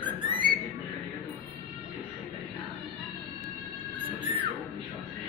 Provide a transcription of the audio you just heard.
चुनाव से जीतने लगेगा तो किससे करेगा? मुझे पूरा विश्वास है